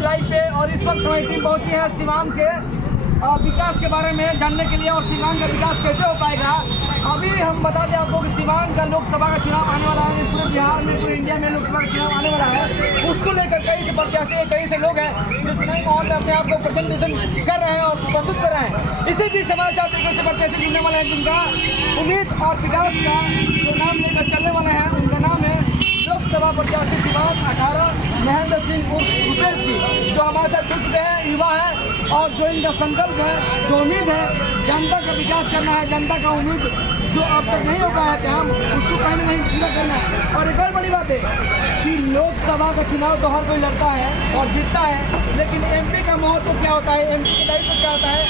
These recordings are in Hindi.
लाइव पे। और इस वक्त हमारी टीम पहुंची है सीवान के विकास के बारे में जानने के लिए, और सीवान का विकास कैसे हो पाएगा। अभी हम बता दें आपको कि सीवान का लोकसभा का चुनाव आने वाला है। पूरे बिहार में, पूरे इंडिया में लोकसभा का चुनाव आने वाला है। उसको लेकर कई से प्रत्याशी, कई से लोग हैं जो चुनावी माहौल में अपने आप को प्रेजेंटेशन कर रहे हैं और प्रस्तुत कर रहे हैं। इसी बीच समाचार से कई से प्रत्याशी जुड़ने वाले हैं जिनका उम्मीद और विकास का जो नाम लेकर चलने वाले हैं, उनका नाम है लोकसभा प्रत्याशी सीवान 18 महेंद्र सिंह उर्फ भूपेश जी, जो हमारे साथ जुड़ चुके हैं, युवा है। और जो इनका संकल्प है, जो उम्मीद है, जनता का विकास करना है, जनता का उम्मीद जो अब तक नहीं हो पाया था, हम उसको कहीं ना कहीं पूरा करना है। और एक और बड़ी बात है कि लोकसभा का चुनाव तो हर कोई लड़ता है और जीतता है, लेकिन एमपी का महत्व क्या होता है, एमपी का दायित्व क्या होता है,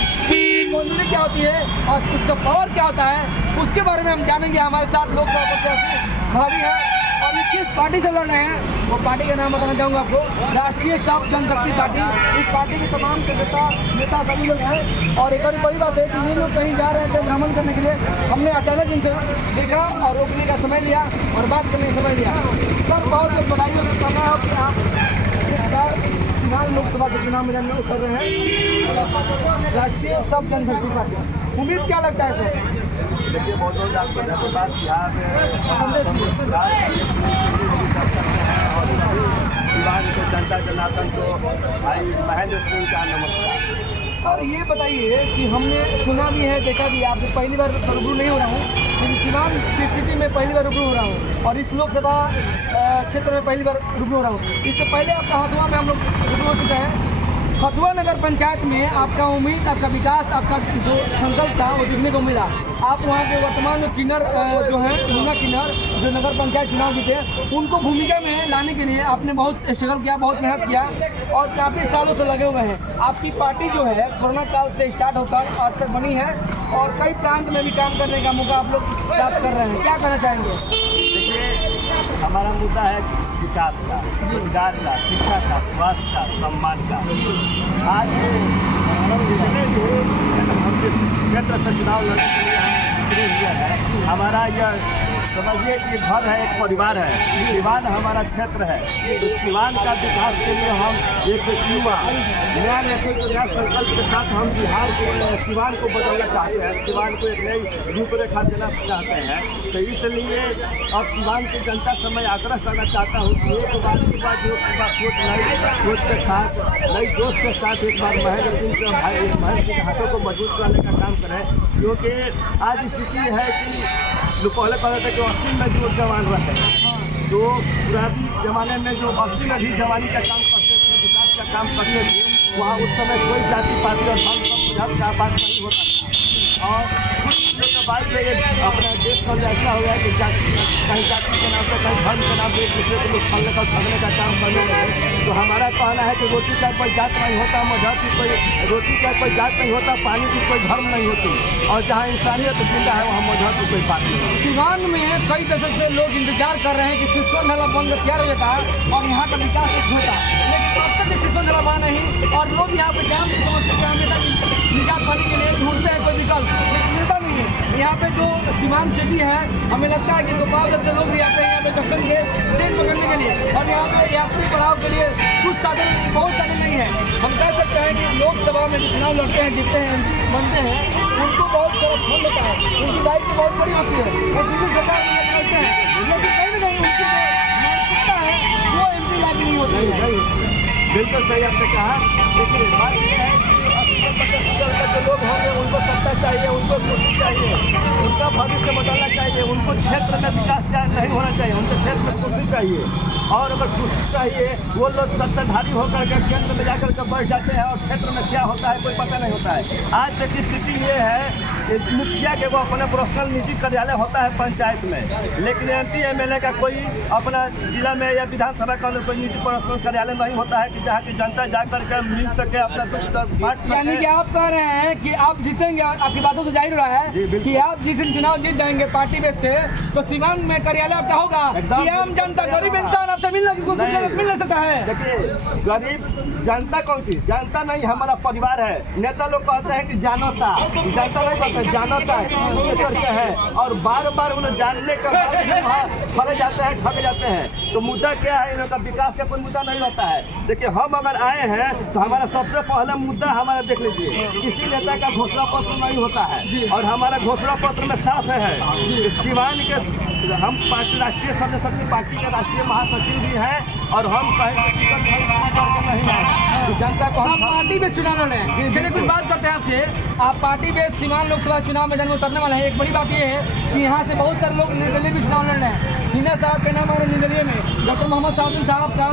क्वालिटी क्या होती है और उसका पावर क्या होता है, उसके बारे में हम जानेंगे। हमारे साथ लोकसभा प्रत्याशी भाभी है और ये किस पार्टी से लड़ रहे हैं, वो पार्टी का नाम बताना चाहूँगा आपको, राष्ट्रीय साफ जनशक्ति पार्टी। इस पार्टी के तमाम के नेता सभी लोग हैं। और एक और बड़ी बात है कि ये लोग कहीं जा रहे थे भ्रमण करने के लिए, हमने अचानक इनसे देखा और रोकने का समय लिया और बात करने का समय लिया। सर बहुत बहुत बधाई हो, करना है कि आप फिलहाल लोकसभा के चुनाव मैदान में उतर रहे हैं राष्ट्रीय सब जनशक्ति पार्टी। उम्मीद क्या लगता है सर? देखिए, बहुत बहुत आपको धन्यवाद। बिहार के जनता जनार्दन को भाई महेंद्र सिंह का नमस्कार। सर ये बताइए कि हमने सुना भी है, देखा भी, आपसे पहली बार रूबरू नहीं हो रहा हूँ, लेकिन सीवान की स्थिति में पहली बार रूबरू हो रहा हूँ और इस लोकसभा क्षेत्र में पहली बार रूबरू हो रहा हूँ। इससे पहले आपका हथुआ में हम लोग रूबरू हो चुके हैं। हथुआ नगर पंचायत में आपका उम्मीद, आपका विकास, आपका जो संकल्प था वो देखने को मिला। आप वहाँ के वर्तमान किन्नर जो है मुन्ना किन्नर, जो नगर पंचायत चुनाव जीते, उनको भूमिका में लाने के लिए आपने बहुत स्ट्रगल किया, बहुत मेहनत किया और काफ़ी सालों से लगे हुए हैं। आपकी पार्टी जो है कोरोना काल से स्टार्ट होकर आज तक बनी है और कई प्रांत में भी काम करने का मौका आप लोग प्राप्त कर रहे हैं। क्या कहना चाहेंगे? देखिए, हमारा मुद्दा है विकास का, रोजगार का, शिक्षा का, स्वास्थ्य का, सम्मान का। आज जितने भी हम जिस क्षेत्र से चुनाव लड़ने के लिए हम शुरू हुए हैं, हमारा यह समझिए कि घर है, एक परिवार है। सीवान हमारा क्षेत्र है, तो सीवान का विकास के लिए हम एक युवा नया नेतृत्व, नया संकल्प के साथ हम बिहार के सीवान को बदलना चाहते हैं, सीवान को एक नई रूपरेखा देना चाहते हैं। तो इसलिए अब सीवान की जनता से मैं आग्रह करना चाहता हूँ कि एक बार जो सोच नई सोच के साथ, नई जोश के साथ एक बार महेंद्र सिंह के हाथों को मजबूत करने का काम करें। क्योंकि आज स्थिति है कि जो पहले कहते थे कि 80 में जो जवान रहते हैं, तो पुरानी ज़माने में जो 80 में भी जवानी का काम करते थे, विकास का काम करते थे, वहाँ उस समय कोई जाति पाति और धर्म का बात नहीं होता था। और कुछ चीज़ों के बाद से ये अपना देश का ऐसा हो गया कि कहीं जाति के नाम से, कहीं धर्म के नाम से एक दूसरे को लोग छलने का भगने का काम करने लगे। तो हमारा कहना है कि रोटी का कोई जात नहीं होता, मजहब की कोई रोटी का कोई जात नहीं होता, पानी की कोई धर्म नहीं होती, और जहाँ इंसानियत जिंदा है वहाँ मजहब की कोई बात नहीं। सीवान में कई दशक से लोग इंतजार कर रहे हैं कि सिसो नाला बन तैयार हो जाता है और यहाँ का विकास होता है, लेकिन अब तक सिसो नाला बना नहीं और लोग यहाँ पर जाम की समस्या के हमेशा निजात पाने के लिए ढूंढते हैं कोई विकल्प, लेकिन मिलता नहीं है। यहाँ पे जो सीवान सिटी है, हमें लगता है कि गोपाल से लोग भी आते हैं यहाँ पे दर्शन के ट्रेन पकड़ने के लिए, और यहाँ पे यात्री पड़ाव के लिए कुछ साधन, बहुत साधन नहीं है। हम कह सकते हैं कि लोकसभा में जो चुनाव लड़ते हैं, जीतते हैं, बनते हैं, उनको बहुत सारा फंड होता है, उनकी दायित्व बहुत बड़ी होती है और दिल्ली सरकार में लड़ते हैं, लेकिन कहीं ना कहीं उनकी जो मानसिकता है वो एमपी लागू नहीं होती है। बिल्कुल सही आपने कहा। देखिए, बात यह है कि 80-85 के जो लोग होंगे उनको सत्ता चाहिए, उनको कुर्सी चाहिए, उनका भविष्य बदलना चाहिए, उनको क्षेत्र में विकास नहीं होना चाहिए, उनके क्षेत्र में कुर्सी चाहिए। और अगर कुर्सी चाहिए, वो लोग सत्ताधारी होकर के केंद्र में जाकर के बैठ जाते हैं और क्षेत्र में क्या होता है कोई पता नहीं होता है। आज तक की स्थिति ये है कि मुखिया के वो अपने पर्सनल निजी कार्यालय होता है पंचायत में, लेकिन एमपी एमएलए का कोई अपना जिला में या विधानसभा का कोई निजी पर्सनल कार्यालय नहीं होता है कि जहाँ की जनता जाकर के मिल सके, अपना दुख बांट सके। यानी कि आप कह रहे हैं कि आप जीतेंगे, आपकी बातों से जाहिर हो रहा है कि आप जिस दिन चुनाव जीत जाएंगे पार्टी बेस से, तो सीवान में कार्यालय आपका होगा कि आम जनता, गरीब इंसान आपसे मिल नहीं सकता है। देखिए, गरीब जनता कौन सी जनता नहीं, हमारा परिवार है। नेता लोग कहते हैं कि जानता, जनता नहीं कहते जानता है किस करके है, और बार बार उन्हें जानने के बाद भी वहाँ फंस जाते हैं, ठग जाते हैं। तो मुद्दा क्या है, इनका विकास का कोई मुद्दा नहीं होता है। देखिए हम अगर आए हैं तो हमारा सबसे पहला मुद्दा हमारा देख लीजिए, किसी नेता का घोषणा पत्र नहीं होता है, और हमारा घोषणा पत्र में साफ है कि सिवान के हम पार्टी राष्ट्रीय समझ शक्ति पार्टी के राष्ट्रीय महासचिव भी हैं, और हम कहीं टिकट नहीं आए तो जनता को आप पार्टी में चुनाव लड़ रहे हैं। चलिए कुछ बात करते हैं आपसे, आप पार्टी में सीवान लोकसभा चुनाव मैदान में उतरने वाले हैं। एक बड़ी बात यह है कि यहाँ से बहुत सारे लोग निर्दलीय भी चुनाव लड़ रहे हैं। हिना साहब के नाम आ रहे निर्दलीय में, डॉक्टर मोहम्मद साउद्दीन साहब का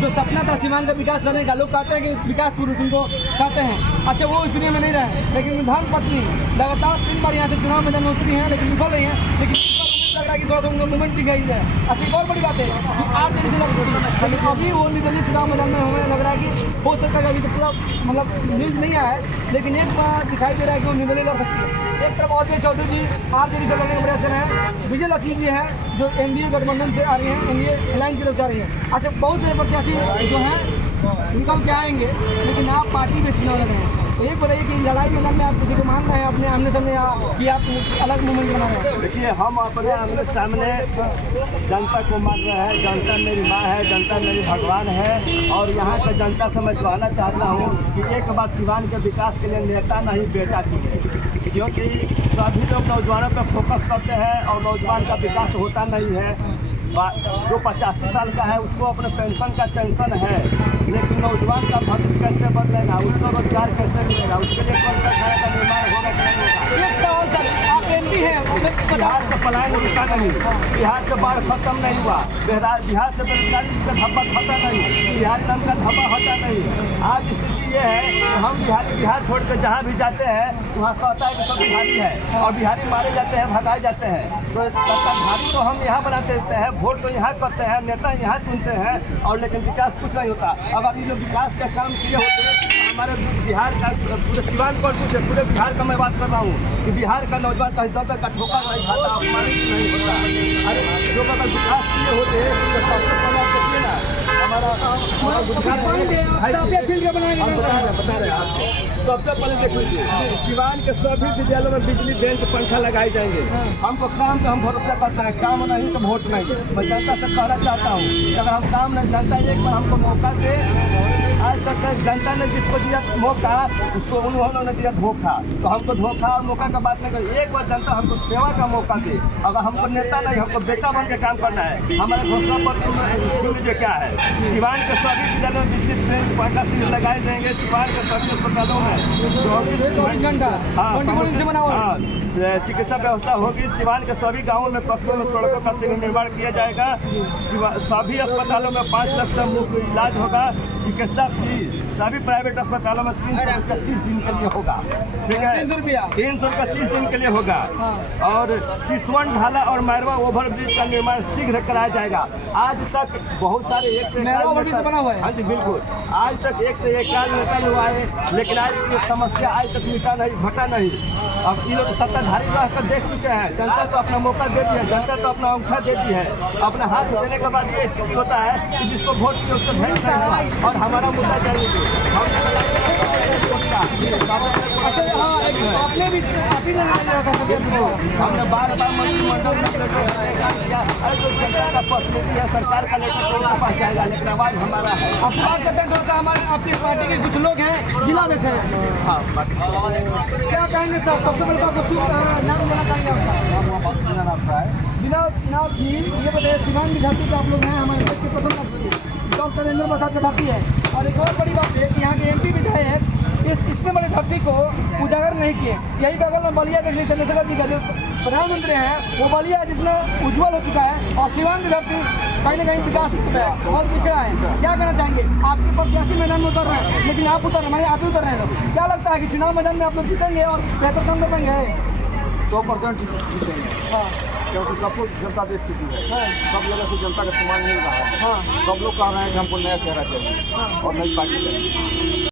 जो सपना था सीवान का विकास करने का, लोग कहते हैं कि विकास पुरुष उनको कहते हैं। अच्छा वो इस दुनिया में नहीं रहे, लेकिन धर्म पत्नी लगातार 3 बार यहाँ से चुनाव मैदान में उतरी हैं, लेकिन विफल रही हैं। लेकिन लग रहा है कि थोड़ा सा मूवमेंट दिखाई दे। अच्छा एक और बड़ी बात है कि RJD से लेकिन अभी वो निर्दलीय चुनाव मैदान में हमें लग रहा है कि हो सकता है अभी तो पूरा मतलब न्यूज़ नहीं आया है, लेकिन एक बार दिखाई दे रहा है कि वो निर्दलीय लड़ सकती है। एक तरफ अजय चौधरी जी RJD से लड़ने का प्रयास कर रहे हैं, विजय लक्ष्मी जी हैं जो NDA गठबंधन से आ रही हैं, NDA अलायंस की तरफ से आ रही हैं। अच्छा बहुत सारे प्रत्याशी जो हैं निकल के आएंगे, लेकिन आप पार्टी में चुनाव लड़ रहे हैं। तो एक बताइए कि लड़ाई मैदान में आप किसी को मान रहे हैं अपने आमने सामने, या कि आप अलग मूवमेंट बना रहे हैं? देखिए हम अपने आमने सामने जनता को मान रहे हैं। जनता मेरी माँ है, जनता मेरी भगवान है, और यहाँ का जनता से मैं कहना चाहता हूँ कि एक बार सिवान के विकास के लिए नेता नहीं बेटा चाहिए, क्योंकि सभी लोग नौजवानों पर फोकस करते हैं और नौजवान का विकास होता नहीं है। जो 85 साल का है उसको अपने पेंशन का टेंशन है, लेकिन नौजवान का भविष्य कैसे बदलेगा, उसको रोजगार कैसे मिलेगा, उसके लिए कल तक का निर्माण होगा कि नहीं होगा। आप MP हैं, बिहार से पलायन रुका नहीं, बिहार से बाढ़ खत्म नहीं हुआ, बिहार से बेरोजगारी का धब्बा खत्म नहीं, बिहारी नाम का धब्बा हटा नहीं। आज स्थिति ये है कि हम बिहार छोड़ कर जहाँ भी जाते हैं वहाँ कहता है कि सब बिहारी है, और बिहारी मारे जाते हैं, भगाए जाते हैं। तो सत्ताधारी तो हम यहाँ बनाते रहते हैं, वोट तो यहाँ करते हैं, नेता यहाँ चुनते हैं, और लेकिन विकास कुछ नहीं होता। अब अभी जो विकास का काम किए होते हैं हमारे बिहार का, पूरे सिवान पर कुछ है, पूरे बिहार का मैं बात कर रहा हूँ कि बिहार का नौजवान कहीं दबे का ठोका नहीं खाता, अपमानित नहीं होता। अरे जो अगर विकास किए होते हैं तो सबसे पहले आप देखिए ना हमारा बता रहे हैं आपको। सबसे पहले देख लीजिए सिवान के सभी विद्यालयों में बिजली बेंच पंखा लगाए जाएंगे। हमको काम पे हम भरोसा करते हैं, काम नहीं तो वोट नहीं। मैं जनता से कहना चाहता हूँ कि अगर हम काम नहीं, जनता एक बार हमको मौका दे। आज तक जनता ने जिसको दिया मौका उसको उन्होंने दिया धोखा, तो हमको धोखा और मौका का बात नहीं करें। एक बार जनता हमको सेवा का मौका दे। अगर हमको नेता नहीं, हमको बेटा बन के काम करना है। हमारे घोषणा पत्र सुन लीजिए क्या है, सिवान के सभी विद्यालयों में बिजली बेंच पंखा सीट लगाए जाएंगे। सिवान के सभी अस्पतालों में 24 घंटा चिकित्सा व्यवस्था होगी। सिवान के सभी गांवों में कस्बों में सड़कों का शीघ्र निर्माण किया जाएगा। सभी अस्पतालों में 5 लाख तक मुफ्त इलाज होगा। चिकित्सा फीस सभी प्राइवेट अस्पतालों में 330 दिन के लिए होगा। ठीक है, 330 दिन के लिए होगा। और सिसवन ढाला और मैरवा ओवरब्रिज का निर्माण शीघ्र कराया जाएगा। आज तक बहुत सारे एक से बना हुआ है। हाँ जी बिल्कुल, आज तक एक से एक नेता हुआ है, लेकिन आज की समस्या आज तक मिटा नहीं, घटा नहीं। अब ये लोग सत्ताधारी रह कर देख चुके हैं। जनता तो अपना मौका दे दी है, जनता तो अपना अंगूठा दे दी है। अपना हाथ देने के बाद ये स्थिति होता है कि जिसको वोट किया उसको भेंट नहीं हुआ। और हमारा मुद्दा चाहिए अच्छा हाँ, आपने भी आप ही हमने बार मंत्रिमंडल में किया। अरे जो जनता का प्रतिनिधि है, सरकार का लेकर उनके पास जाएगा, लेकिन आवाज हमारा है। आप बात करते हैं थोड़ा सा, हमारे आपकी पार्टी के कुछ लोग हैं जिला में से, हाँ क्या कहेंगे सर? सबसे पहले आपको नाम देना चाहेंगे आपका? बिना नाम जी ये बताइए, सिवान की धरती पर आप लोग हैं, हमारे देश के प्रथम डॉक्टर नरेंद्र प्रसाद की धरती है। और एक और बड़ी बात है कि यहाँ के MP विधायक इस इतने बड़ी धरती को उजागर नहीं किए। यही बगल में बलिया देखिए, चंद्रशेखर जी का जो प्रधानमंत्री हैं वो बलिया जितना उज्जवल हो चुका है, और सिवान की धरती कहीं ना कहीं विकास बहुत पिछड़ा है। क्या कहना चाहेंगे? आपके प्रत्याशी मैदान में उतर रहे हैं, लेकिन आप उतर रहे, आप ही उतर रहे हैं लोग। क्या लगता है कि चुनाव मैदान में आप लोग जीतेंगे और बेहतर काम कर पाएंगे? 100% जीतेंगे। हाँ क्योंकि सबको जनता देख चुकी है। सब जगह से जनता का सम्मान मिल रहा है। हाँ सब लोग कह रहे हैं कि हमको नया चेहरा चाहिए और नई पार्टी चाहिए।